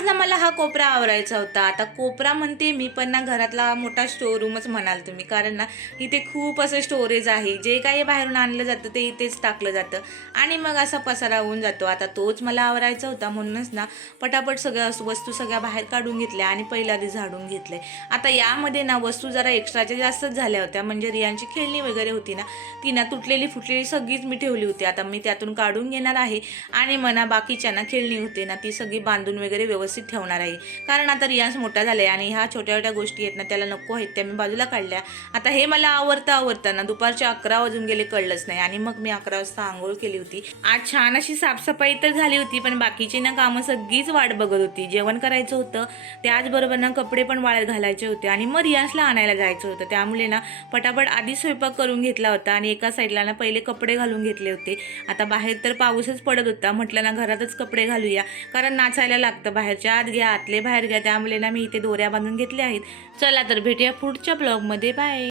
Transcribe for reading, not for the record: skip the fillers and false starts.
आज ना मला हा कोपरा आवरायचा होता. आता कोपरा म्हणते मी, पण ना घरातला मोठा स्टोरूमच म्हणाल तुम्ही, कारण ना इथे खूप असं स्टोरेज आहे. जे काही बाहेरून आणलं जातं ते इथेच टाकलं जातं आणि मग असा पसारा होऊन जातो. आता तोच मला आवरायचा होता, म्हणूनच ना पटापट सगळ्या वस्तू सगळ्या बाहेर काढून घेतल्या आणि पहिल्या आधी झाडून घेतले. आता यामध्ये ना वस्तू जरा एक्स्ट्राच्या जास्तच झाल्या होत्या, म्हणजे रियांची खेळणी वगैरे होती ना, ती ना तुटलेली फुटलेली सगळीच मी ठेवली होती. आता मी त्यातून काढून घेणार आहे आणि म्हणा बाकीच्या ना खेळणी होते ना ती सगळी बांधून वगैरे व्यवस्थित ठेवणार आहे. कारण आता रियान्स मोठा झाला आहे आणि ह्या छोट्या छोट्या गोष्टी आहेत ना त्याला नको आहेत, त्या मी बाजूला काढल्या. आता हे मला आवरता ना दुपारचे 11 वाजून गेले कळलंच नाही आणि मग मी 11 वाजता आंघोळ केली होती. आज छान अशी साफसफाई तर झाली होती, पण बाकीची ना कामं सगळीच वाट बघत होती. जेवण करायचं होतं, त्याचबरोबर ना कपडे पण वाळत घालायचे होते आणि मग रियान्सला आणायला जायचं होतं. त्यामुळे ना पटापट आधी स्वयंपाक करून घेतला होता आणि एका साईडला ना पहिले कपडे घालून घेतले होते. आता बाहेर तर पाऊसच पडत होता, म्हटलं ना घरातच कपडे घालूया, कारण नाचायला लागतं. बाहेरच्या आत घ्या, आतले बाहेर घ्या, त्यामुळे ना मी इथे दोऱ्या बांधून घेतल्या आहेत. चला तर भेटूया पुढच्या ब्लॉगमध्ये. बाय.